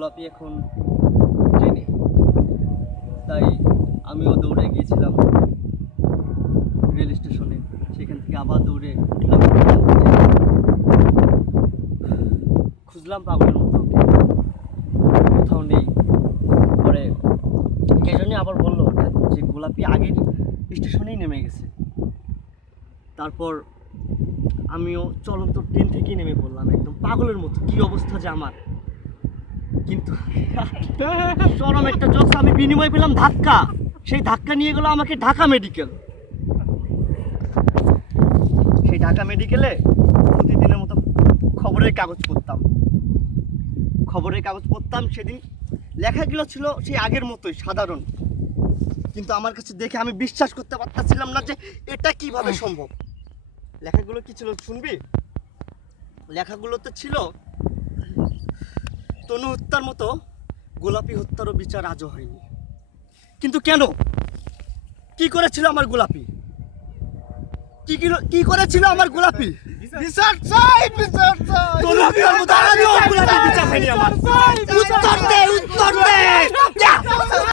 গোলাপি এখন ট্রেনে, তাই আমিও দৌড়ে গিয়েছিলাম রেল স্টেশনে। সেখান থেকে আবার দৌড়ে উঠলাম, খুঁজলাম পাগলের মতো, কোথাও নেই। পরে কে জানি আবার বললো যে গোলাপি আগের স্টেশনেই নেমে গেছে। তারপর আমিও চলন্ত ট্রেন থেকেই নেমে পড়লাম একদম পাগলের মতো। কি অবস্থা যে আমার! কিন্তু চরম একটা জোকস, আমি বিনিময়ে পেলাম ধাক্কা। সেই ধাক্কা নিয়ে গেল আমাকে ঢাকা মেডিকেল। সেই ঢাকা মেডিকেলে প্রতিদিনের মতো খবরের কাগজ পড়তাম। সেদিন লেখাগুলো ছিল সেই আগের মতোই সাধারণ, কিন্তু আমার কাছে দেখে আমি বিশ্বাস করতে পারতেছিলাম না যে এটা কিভাবে সম্ভব। লেখাগুলো কি ছিল শুনবি? লেখাগুলোতে ছিল তনু হত্যার মতো গোলাপি হত্যারও বিচার আজও হয়নি। কিন্তু কেন? কি করেছিল আমার গোলাপি? কি করেছিল আমার গোলাপি? বিচার চাই, বিচার চাই। তনু হত্যার মতো আজও গোলাপির বিচার হয়নি আমার। উত্তর দে, উত্তর দে।